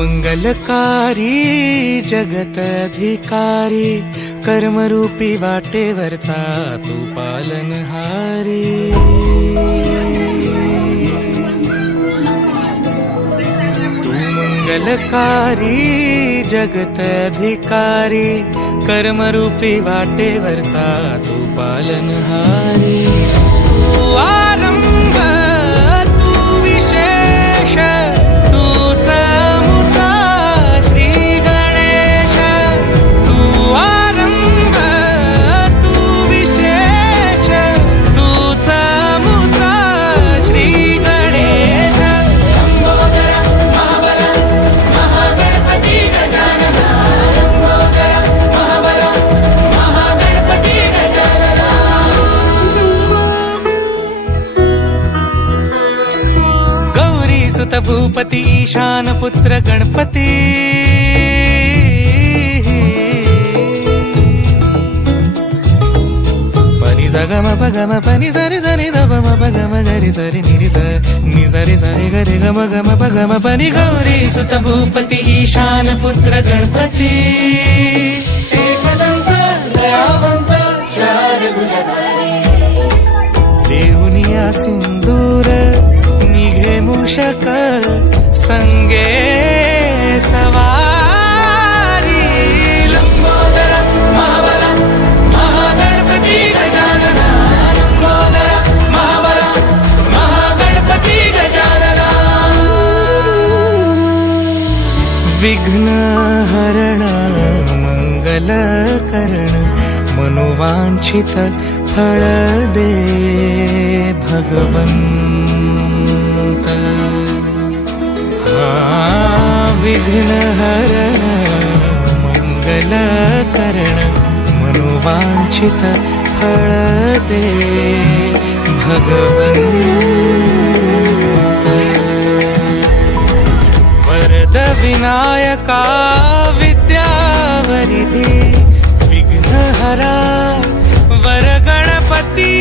मंगलकारी जगत अधिकारी कर्मरूपी वाटेवरचा तू पालनहारी। तू मंगलकारी जगत अधिकारी कर्मरूपी वाटेवरचा तू पालनहारी। तू आरंभ तू विशेष तूच मुचा श्री गणेश। तू आरंभ तू विशेष तूच मुचा श्री गणेश। लंबोदर महाबल महागणपती गजानना। लंबोदर महाबल महागणपती गजानना। गौरी सुत भूपती ईशान पुत्र गणपती। पनी सगम पगम पनी सरि सरि ध म पगम गरि सरि निरि स नि सरि सरि गरि गम गम पगम पनी। गौरी सुत भूपती ईशान पुत्र गणपती। एकदंत दयावंत चार भुजधारी। देऊनिया सिंदूर निघे मूषक संगे सवारी। लंबोदर महाबल महागणपती गजानना। लंबोदर महाबल महागणपती गजानना। विघ्न हरण मंगल करण मनोवांछित फळ दे भगवंत। विघ्न हरण मंगल करण मनोवांछित फळ दे भगवंत। वरद विनायका विद्यावरिधी विघ्नहरा वर गणपती।